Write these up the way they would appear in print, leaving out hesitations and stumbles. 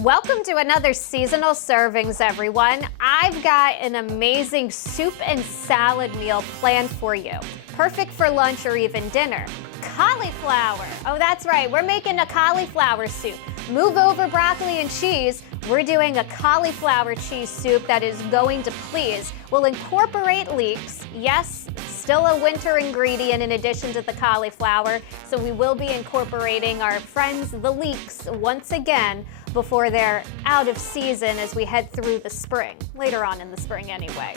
Welcome to another seasonal servings, everyone. I've got an amazing soup and salad meal planned for you. Perfect for lunch or even dinner. Cauliflower. Oh, that's right. We're making a cauliflower soup. Move over broccoli and cheese. We're doing a cauliflower cheese soup that is going to please. We'll incorporate leeks. Yes, still a winter ingredient in addition to the cauliflower. So we will be incorporating our friends, the leeks, once again before they're out of season as we head through the spring, later on in the spring anyway.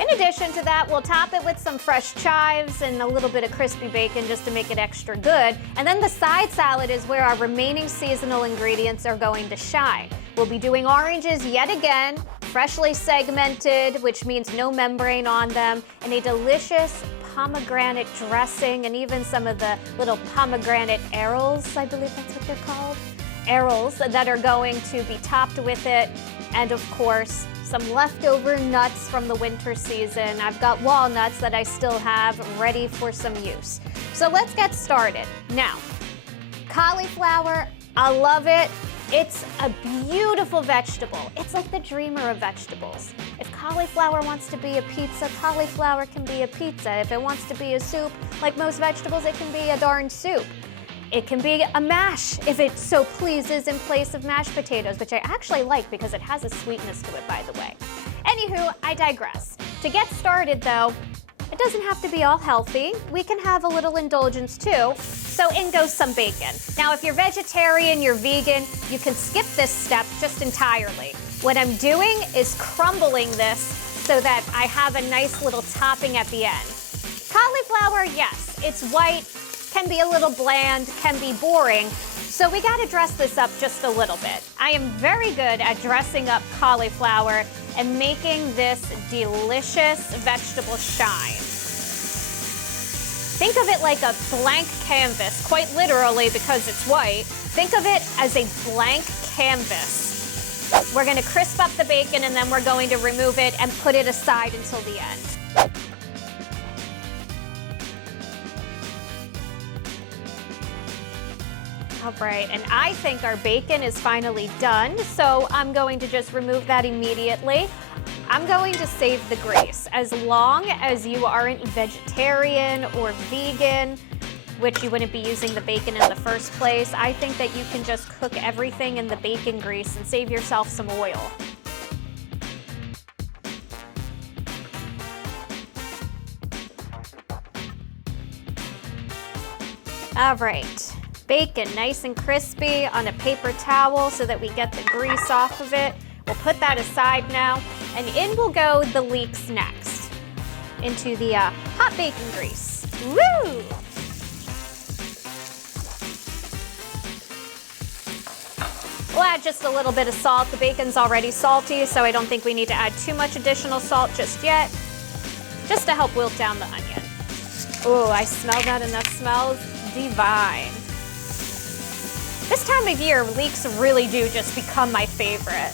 In addition to that, we'll top it with some fresh chives and a little bit of crispy bacon just to make it extra good. And then the side salad is where our remaining seasonal ingredients are going to shine. We'll be doing oranges yet again, freshly segmented, which means no membrane on them, and a delicious pomegranate dressing, and even some of the little pomegranate arrows, I believe that's what they're called. Arrows that are going to be topped with it, and of course some leftover nuts from the winter season. I've got walnuts that I still have ready for some use. So let's get started. Now, cauliflower, I love it. It's a beautiful vegetable. It's like the dreamer of vegetables. If cauliflower wants to be a pizza, cauliflower can be a pizza. If it wants to be a soup, like most vegetables, it can be a darn soup. It can be a mash if it so pleases in place of mashed potatoes, which I actually like because it has a sweetness to it, by the way. Anywho, I digress. To get started though, it doesn't have to be all healthy. We can have a little indulgence too. So in goes some bacon. Now if you're vegetarian, you're vegan, you can skip this step just entirely. What I'm doing is crumbling this so that I have a nice little topping at the end. Cauliflower, yes, it's white, can be a little bland, can be boring, so we gotta dress this up just a little bit. I am very good at dressing up cauliflower and making this delicious vegetable shine. Think of it like a blank canvas, quite literally because it's white. Think of it as a blank canvas. We're gonna crisp up the bacon and then we're going to remove it and put it aside until the end. All right, and I think our bacon is finally done, so I'm going to just remove that immediately. I'm going to save the grease. As long as you aren't vegetarian or vegan, which you wouldn't be using the bacon in the first place, I think that you can just cook everything in the bacon grease and save yourself some oil. All right. Bacon nice and crispy on a paper towel so that we get the grease off of it. We'll put that aside now, and in will go the leeks next into the hot bacon grease. Woo! We'll add just a little bit of salt. The bacon's already salty, so I don't think we need to add too much additional salt just yet, just to help wilt down the onion. Oh, I smell that, and that smells divine. This time of year, leeks really do just become my favorite.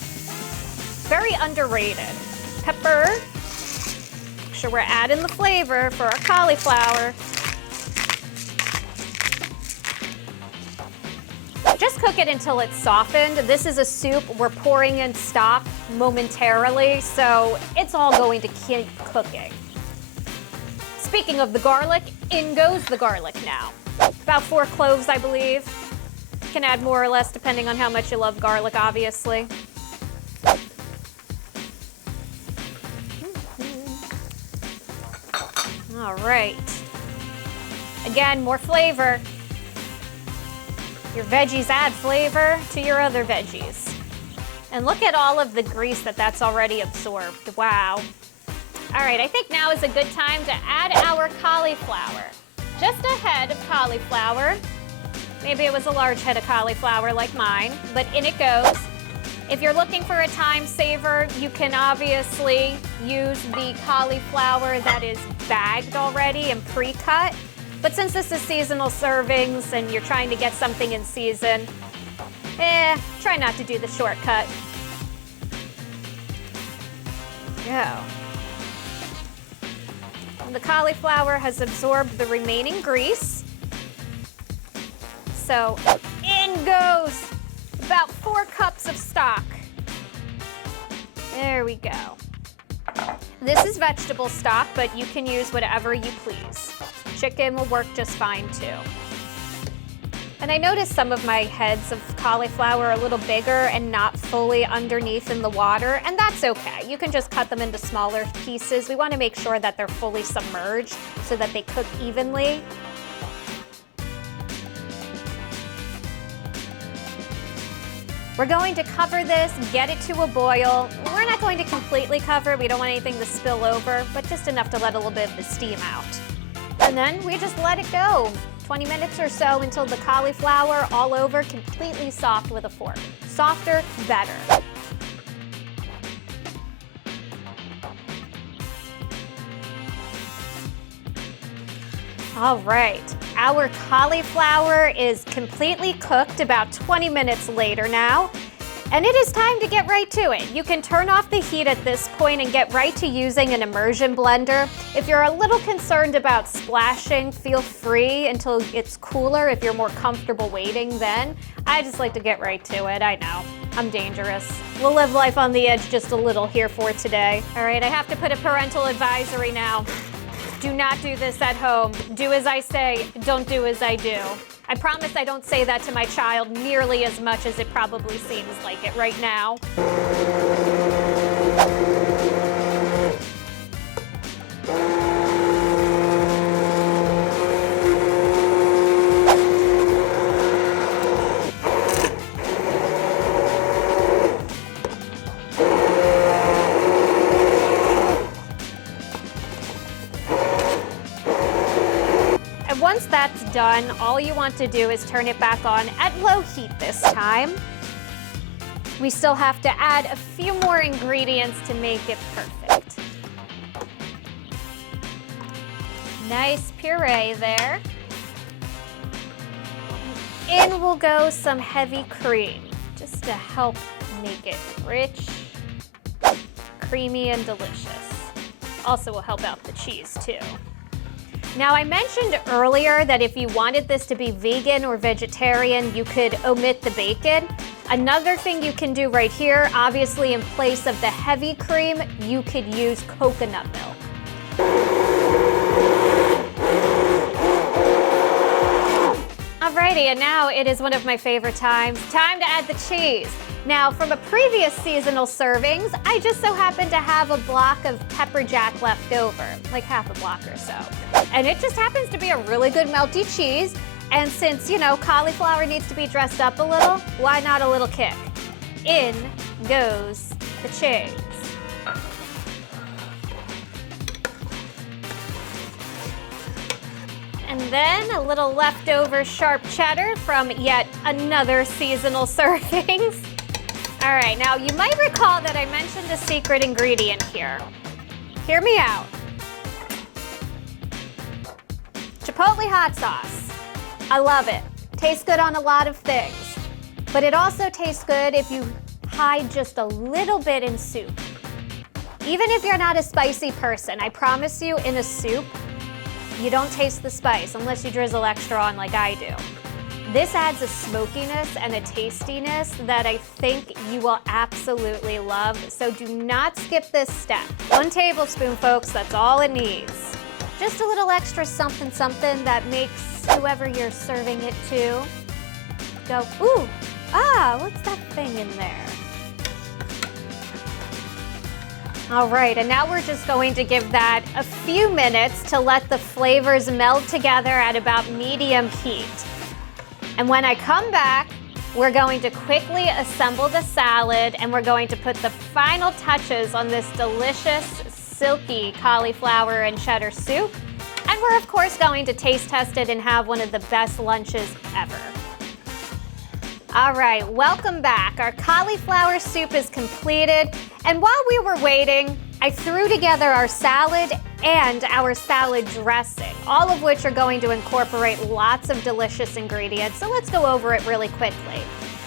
Very underrated. Pepper. Make sure we're adding the flavor for our cauliflower. Just cook it until it's softened. This is a soup. We're pouring in stock momentarily, so it's all going to keep cooking. Speaking of the garlic, in goes the garlic now. About 4 cloves, I believe. You can add more or less depending on how much you love garlic, obviously. All right. Again, more flavor. Your veggies add flavor to your other veggies. And look at all of the grease that's already absorbed. Wow. All right, I think now is a good time to add our cauliflower. Just a head of cauliflower. Maybe it was a large head of cauliflower like mine, but in it goes. If you're looking for a time saver, you can obviously use the cauliflower that is bagged already and pre-cut. But since this is seasonal servings and you're trying to get something in season, try not to do the shortcut. Go. The cauliflower has absorbed the remaining grease. So in goes about 4 cups of stock. There we go. This is vegetable stock, but you can use whatever you please. Chicken will work just fine too. And I noticed some of my heads of cauliflower are a little bigger and not fully underneath in the water, and that's okay. You can just cut them into smaller pieces. We want to make sure that they're fully submerged so that they cook evenly. We're going to cover this, get it to a boil. We're not going to completely cover, we don't want anything to spill over, but just enough to let a little bit of the steam out. And then we just let it go. 20 minutes or so until the cauliflower all over, completely soft with a fork. Softer, better. All right, our cauliflower is completely cooked about 20 minutes later now. And it is time to get right to it. You can turn off the heat at this point and get right to using an immersion blender. If you're a little concerned about splashing, feel free until it's cooler if you're more comfortable waiting then. I just like to get right to it, I know. I'm dangerous. We'll live life on the edge just a little here for today. All right, I have to put a parental advisory now. Do not do this at home. Do as I say, don't do as I do. I promise I don't say that to my child nearly as much as it probably seems like it right now. Once that's done, all you want to do is turn it back on at low heat this time. We still have to add a few more ingredients to make it perfect. Nice puree there. In will go some heavy cream, just to help make it rich, creamy, and delicious. Also will help out the cheese too. Now, I mentioned earlier that if you wanted this to be vegan or vegetarian, you could omit the bacon. Another thing you can do right here, obviously in place of the heavy cream, you could use coconut milk. Alrighty, and now it is one of my favorite times. Time to add the cheese. Now, from a previous seasonal servings, I just so happened to have a block of pepper jack left over, like half a block or so. And it just happens to be a really good melty cheese. And since, you know, cauliflower needs to be dressed up a little, why not a little kick? In goes the cheese. And then a little leftover sharp cheddar from yet another seasonal servings. All right, now you might recall that I mentioned a secret ingredient here. Hear me out. Chipotle hot sauce. I love it. Tastes good on a lot of things. But it also tastes good if you hide just a little bit in soup. Even if you're not a spicy person, I promise you, in a soup, you don't taste the spice unless you drizzle extra on like I do. This adds a smokiness and a tastiness that I think you will absolutely love, so do not skip this step. 1 tablespoon, folks, that's all it needs. Just a little extra something that makes whoever you're serving it to go, ooh, what's that thing in there? All right, and now we're just going to give that a few minutes to let the flavors meld together at about medium heat. And when I come back, we're going to quickly assemble the salad and we're going to put the final touches on this delicious, silky cauliflower and cheddar soup. And we're of course going to taste test it and have one of the best lunches ever. All right, welcome back. Our cauliflower soup is completed. And while we were waiting, I threw together our salad and our salad dressing, all of which are going to incorporate lots of delicious ingredients. So let's go over it really quickly.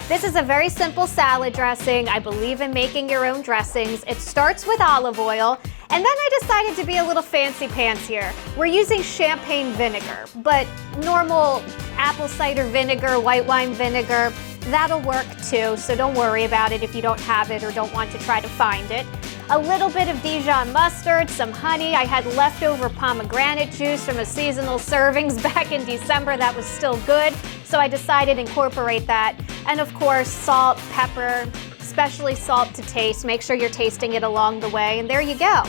This is a very simple salad dressing. I believe in making your own dressings. It starts with olive oil. And then I decided to be a little fancy pants here. We're using champagne vinegar, but normal apple cider vinegar, white wine vinegar, That'll work too, so don't worry about it if you don't have it or don't want to try to find it. A little bit of Dijon mustard, some honey. I had leftover pomegranate juice from a seasonal servings back in December that was still good, so I decided to incorporate that. And of course, salt, pepper, especially salt to taste. Make sure you're tasting it along the way, and there you go.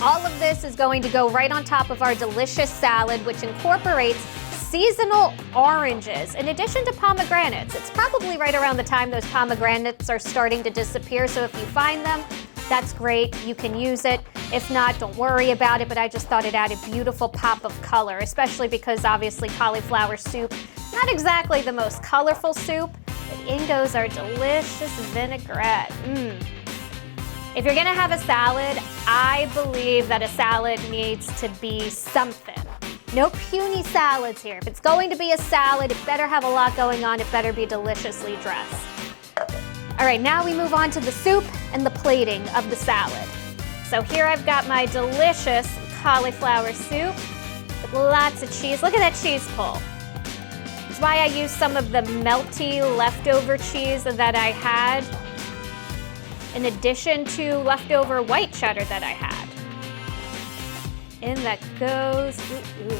All of this is going to go right on top of our delicious salad, which incorporates seasonal oranges in addition to pomegranates. It's probably right around the time those pomegranates are starting to disappear, so if you find them, that's great. You can use it. If not, don't worry about it, but I just thought it added beautiful pop of color, especially because obviously cauliflower soup, not exactly the most colorful soup, but in goes our delicious vinaigrette. If you're gonna have a salad, I believe that a salad needs to be something. No puny salads here. If it's going to be a salad, it better have a lot going on. It better be deliciously dressed. All right, now we move on to the soup and the plating of the salad. So here I've got my delicious cauliflower soup with lots of cheese. Look at that cheese pull. That's why I used some of the melty leftover cheese that I had in addition to leftover white cheddar that I had. In that goes, ooh.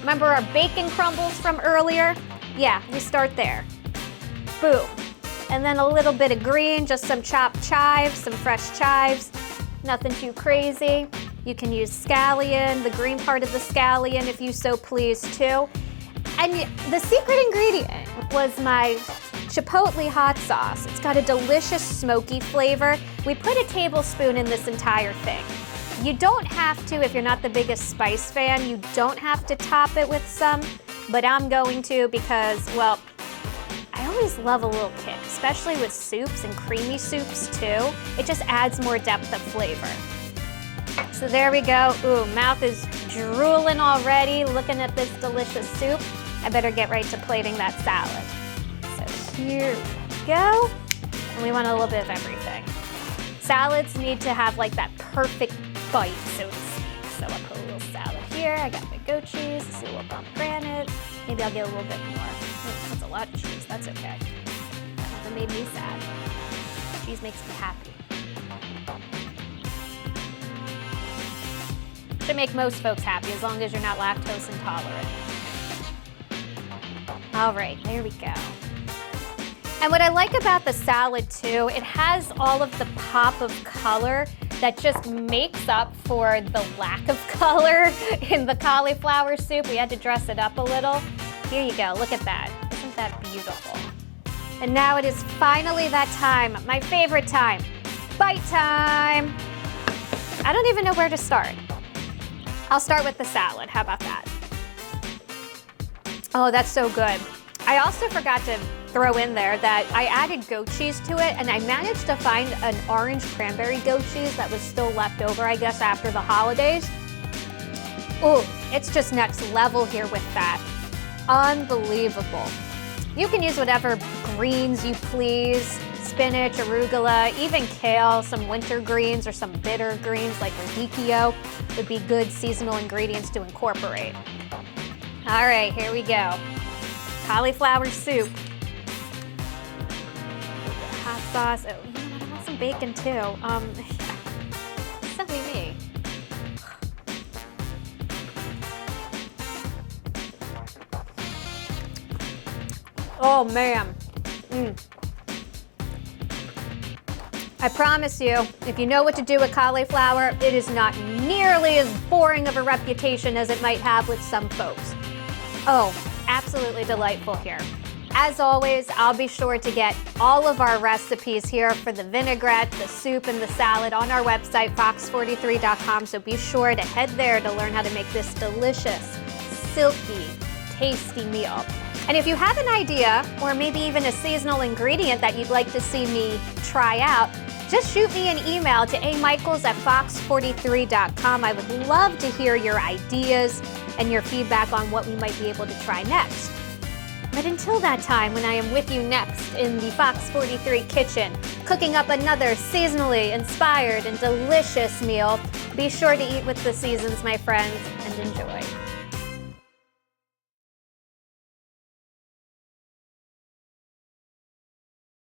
Remember our bacon crumbles from earlier? Yeah, we start there. Boom. And then a little bit of green, just some chopped chives, some fresh chives. Nothing too crazy. You can use scallion, the green part of the scallion if you so please too. And the secret ingredient was my chipotle hot sauce. It's got a delicious smoky flavor. We put a tablespoon in this entire thing. You don't have to, if you're not the biggest spice fan, you don't have to top it with some, but I'm going to because, well, I always love a little kick, especially with soups and creamy soups too. It just adds more depth of flavor. So there we go. Ooh, mouth is drooling already looking at this delicious soup. I better get right to plating that salad. So here we go. And we want a little bit of everything. Salads need to have like that perfect bite, so to speak. So I'll put a little salad here. I got my goat cheese, a little pomegranate. Maybe I'll get a little bit more. Oh, that's a lot of cheese, that's okay. That made me sad. Cheese makes me happy. Should make most folks happy as long as you're not lactose intolerant. All right, there we go. And what I like about the salad too, it has all of the pop of color that just makes up for the lack of color in the cauliflower soup. We had to dress it up a little. Here you go, look at that. Isn't that beautiful? And now it is finally that time, my favorite time, bite time. I don't even know where to start. I'll start with the salad, how about that? Oh, that's so good. I also forgot to throw in there that I added goat cheese to it, and I managed to find an orange cranberry goat cheese that was still left over, I guess, after the holidays. Ooh, it's just next level here with that. Unbelievable. You can use whatever greens you please, spinach, arugula, even kale, some winter greens or some bitter greens like radicchio would be good seasonal ingredients to incorporate. All right, here we go. Cauliflower soup. Hot sauce. Oh, you know what? I want some bacon too. Silly me. Oh man. I promise you, if you know what to do with cauliflower, it is not nearly as boring of a reputation as it might have with some folks. Oh, absolutely delightful here. As always, I'll be sure to get all of our recipes here for the vinaigrette, the soup, and the salad on our website, fox43.com, so be sure to head there to learn how to make this delicious, silky, tasty meal. And if you have an idea, or maybe even a seasonal ingredient that you'd like to see me try out, just shoot me an email to amikles@fox43.com. I would love to hear your ideas and your feedback on what we might be able to try next. But until that time, when I am with you next in the Fox 43 kitchen, cooking up another seasonally inspired and delicious meal, be sure to eat with the seasons, my friends, and enjoy.